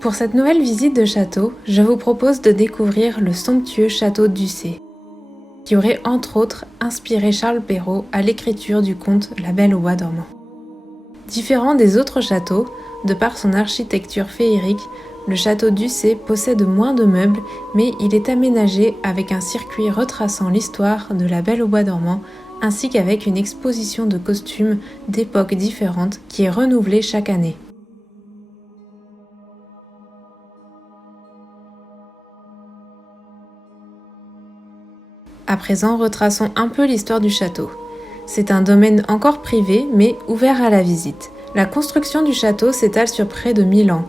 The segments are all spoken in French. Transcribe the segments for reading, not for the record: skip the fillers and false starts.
Pour cette nouvelle visite de château, je vous propose de découvrir le somptueux château d'Ussé, qui aurait entre autres inspiré Charles Perrault à l'écriture du conte La Belle au bois dormant. Différent des autres châteaux, de par son architecture féerique, le château d'Ussé possède moins de meubles, mais il est aménagé avec un circuit retraçant l'histoire de La Belle au bois dormant, ainsi qu'avec une exposition de costumes d'époques différentes qui est renouvelée chaque année. À présent, retraçons un peu l'histoire du château. C'est un domaine encore privé, mais ouvert à la visite. La construction du château s'étale sur près de 1000 ans.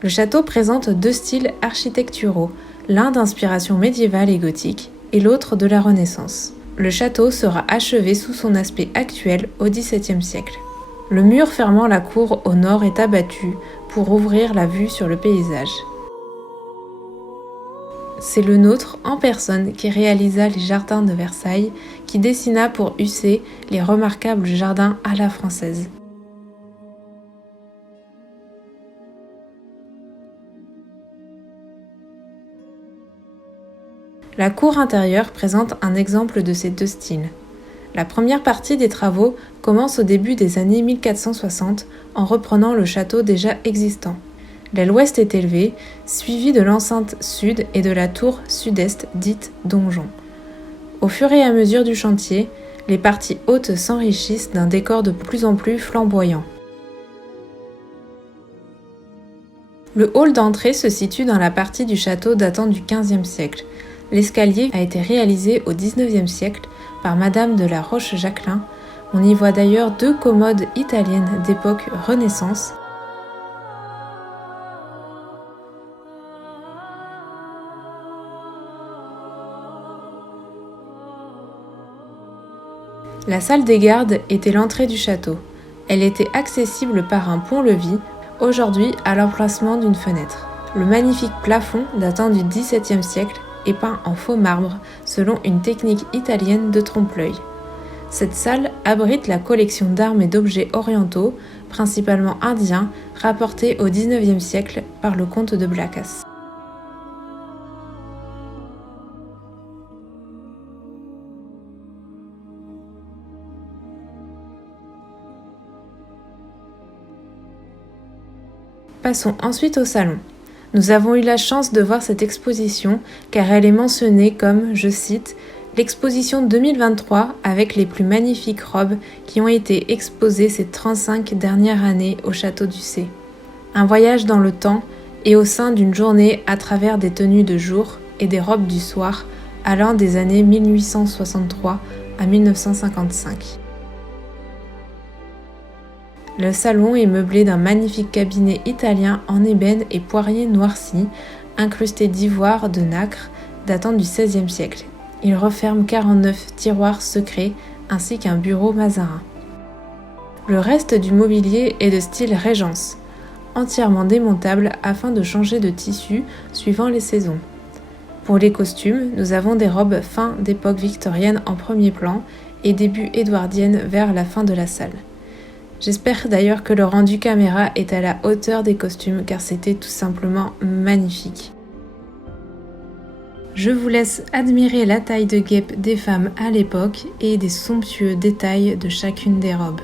Le château présente deux styles architecturaux, l'un d'inspiration médiévale et gothique, et l'autre de la Renaissance. Le château sera achevé sous son aspect actuel au XVIIe siècle. Le mur fermant la cour au nord est abattu pour ouvrir la vue sur le paysage. C'est le nôtre en personne qui réalisa les jardins de Versailles, qui dessina pour Ussé les remarquables jardins à la française. La cour intérieure présente un exemple de ces deux styles. La première partie des travaux commence au début des années 1460 en reprenant le château déjà existant. L'aile ouest est élevée, suivie de l'enceinte sud et de la tour sud-est dite donjon. Au fur et à mesure du chantier, les parties hautes s'enrichissent d'un décor de plus en plus flamboyant. Le hall d'entrée se situe dans la partie du château datant du XVe siècle. L'escalier a été réalisé au XIXe siècle par Madame de la Roche-Jacquelin. On y voit d'ailleurs deux commodes italiennes d'époque Renaissance. La salle des gardes était l'entrée du château. Elle était accessible par un pont-levis, aujourd'hui à l'emplacement d'une fenêtre. Le magnifique plafond datant du XVIIe siècle est peint en faux marbre selon une technique italienne de trompe-l'œil. Cette salle abrite la collection d'armes et d'objets orientaux, principalement indiens, rapportés au XIXe siècle par le comte de Blacas. Passons ensuite au salon. Nous avons eu la chance de voir cette exposition car elle est mentionnée comme, je cite, l'exposition 2023 avec les plus magnifiques robes qui ont été exposées ces 35 dernières années au château d'Ussé. Un voyage dans le temps et au sein d'une journée à travers des tenues de jour et des robes du soir allant des années 1863 à 1955. Le salon est meublé d'un magnifique cabinet italien en ébène et poirier noirci, incrusté d'ivoire de nacre datant du XVIe siècle. Il referme 49 tiroirs secrets ainsi qu'un bureau mazarin. Le reste du mobilier est de style Régence, entièrement démontable afin de changer de tissu suivant les saisons. Pour les costumes, nous avons des robes fin d'époque victorienne en premier plan et début édouardienne vers la fin de la salle. J'espère d'ailleurs que le rendu caméra est à la hauteur des costumes car c'était tout simplement magnifique. Je vous laisse admirer la taille de guêpe des femmes à l'époque et des somptueux détails de chacune des robes.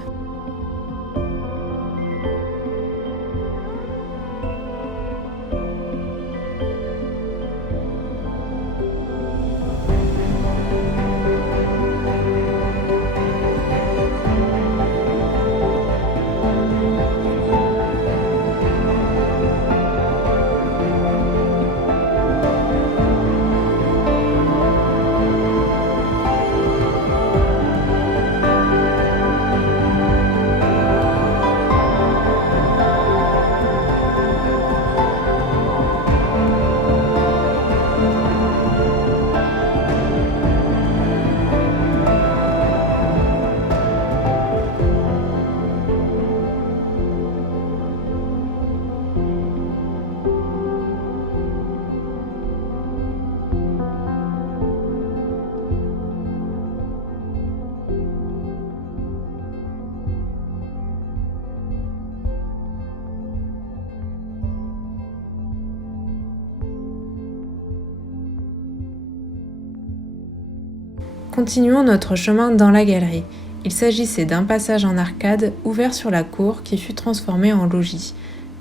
Continuons notre chemin dans la galerie. Il s'agissait d'un passage en arcade ouvert sur la cour qui fut transformé en logis.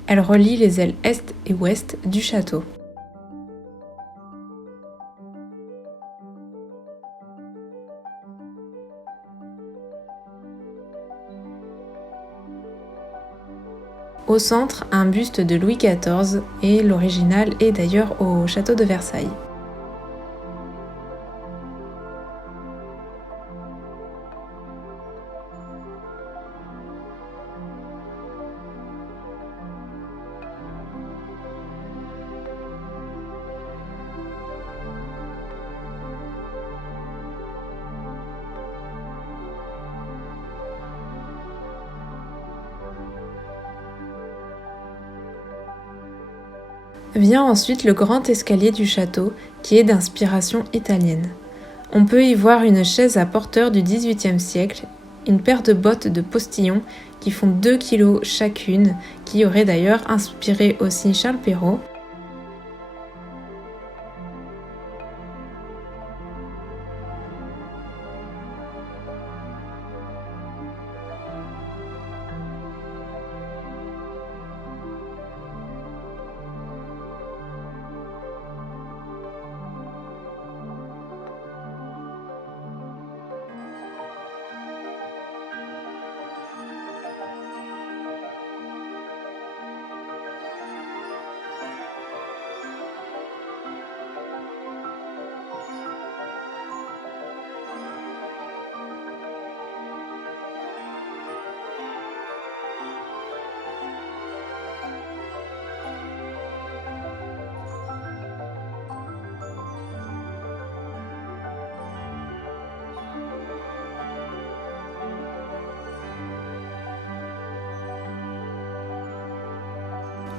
Elle relie les ailes est et ouest du château. Au centre, un buste de Louis XIV et l'original est d'ailleurs au château de Versailles. Vient ensuite le grand escalier du château qui est d'inspiration italienne. On peut y voir une chaise à porteur du XVIIIe siècle, une paire de bottes de postillon qui font 2 kg chacune, qui aurait d'ailleurs inspiré aussi Charles Perrault.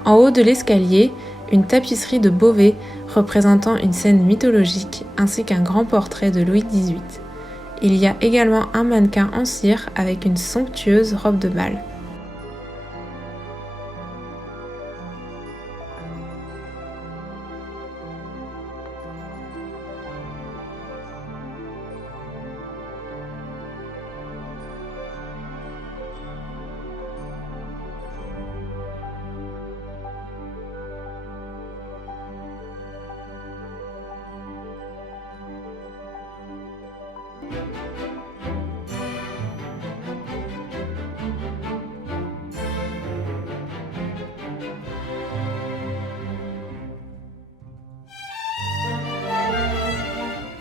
En haut de l'escalier, une tapisserie de Beauvais représentant une scène mythologique ainsi qu'un grand portrait de Louis XVIII. Il y a également un mannequin en cire avec une somptueuse robe de bal.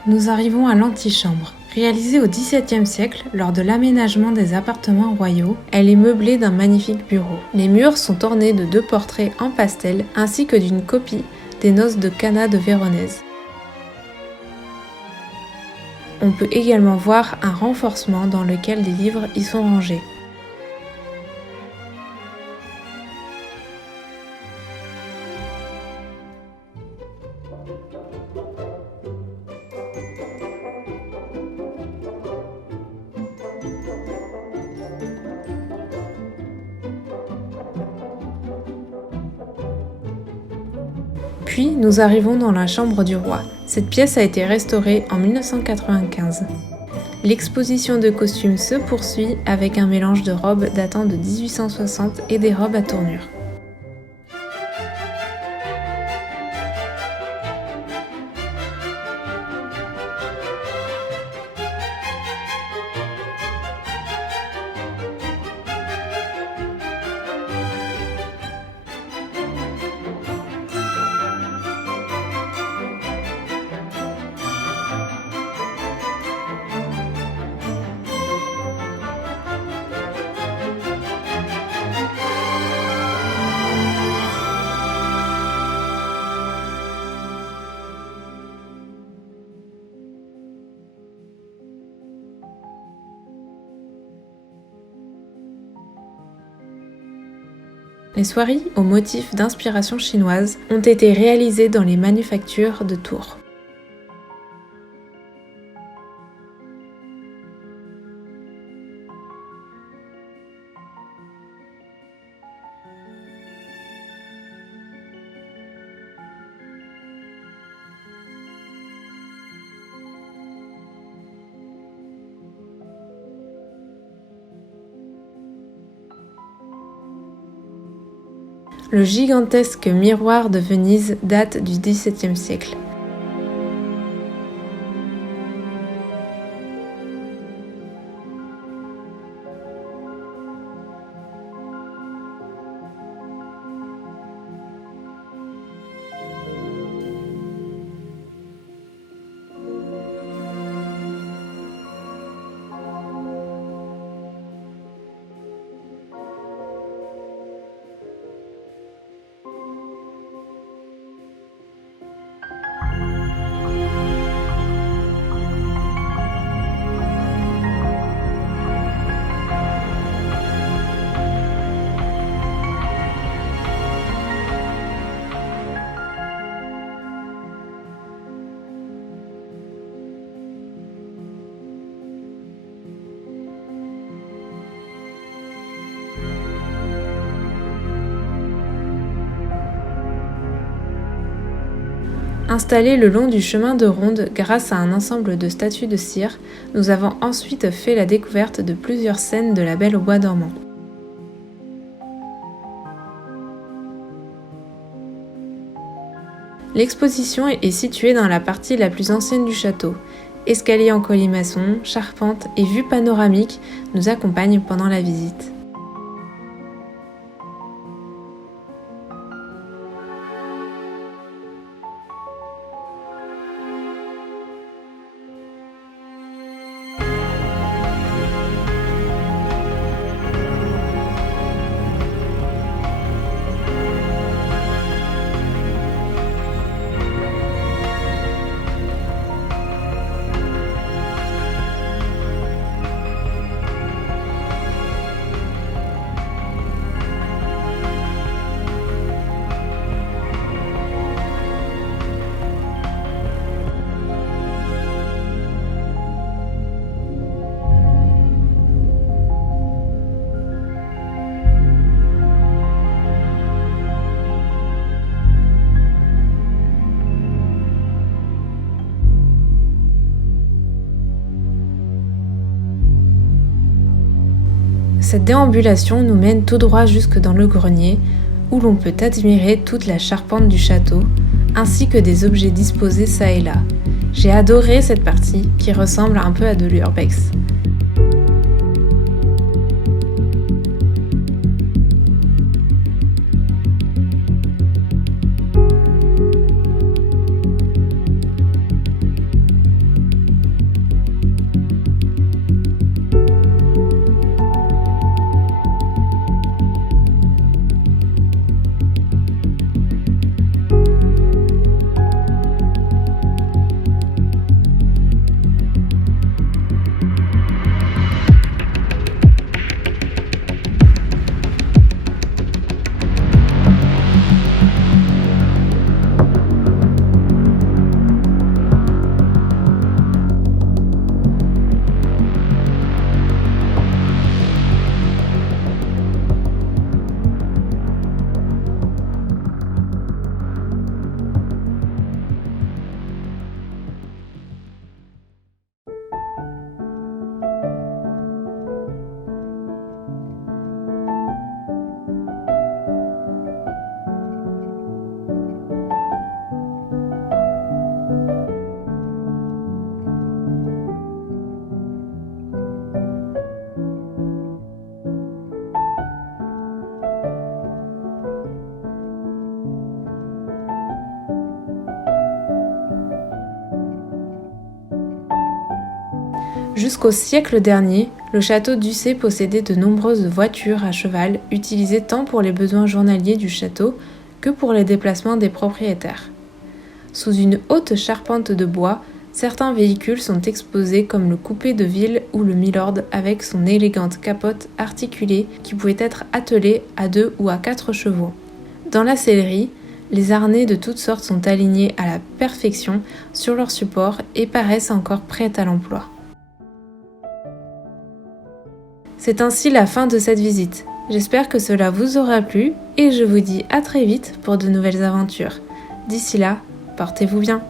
Nous arrivons à l'antichambre. Réalisée au XVIIe siècle, lors de l'aménagement des appartements royaux, elle est meublée d'un magnifique bureau. Les murs sont ornés de 2 portraits en pastel ainsi que d'une copie des noces de Cana de Véronèse. On peut également voir un renforcement dans lequel des livres y sont rangés. Puis nous arrivons dans la chambre du roi. Cette pièce a été restaurée en 1995. L'exposition de costumes se poursuit avec un mélange de robes datant de 1860 et des robes à tournure. Les soieries aux motifs d'inspiration chinoise ont été réalisées dans les manufactures de Tours. Le gigantesque miroir de Venise date du XVIIe siècle. Installés le long du chemin de ronde grâce à un ensemble de statues de cire, nous avons ensuite fait la découverte de plusieurs scènes de La Belle au bois dormant. L'exposition est située dans la partie la plus ancienne du château. Escaliers en colimaçon, charpente et vue panoramique nous accompagnent pendant la visite. Cette déambulation nous mène tout droit jusque dans le grenier, où l'on peut admirer toute la charpente du château, ainsi que des objets disposés çà et là. J'ai adoré cette partie qui ressemble un peu à de l'urbex. Jusqu'au siècle dernier, le château d'Ussé possédait de nombreuses voitures à cheval utilisées tant pour les besoins journaliers du château que pour les déplacements des propriétaires. Sous une haute charpente de bois, certains véhicules sont exposés comme le coupé de ville ou le Milord avec son élégante capote articulée qui pouvait être attelée à 2 ou à 4 chevaux. Dans la sellerie, les harnais de toutes sortes sont alignés à la perfection sur leur support et paraissent encore prêts à l'emploi. C'est ainsi la fin de cette visite. J'espère que cela vous aura plu et je vous dis à très vite pour de nouvelles aventures. D'ici là, portez-vous bien.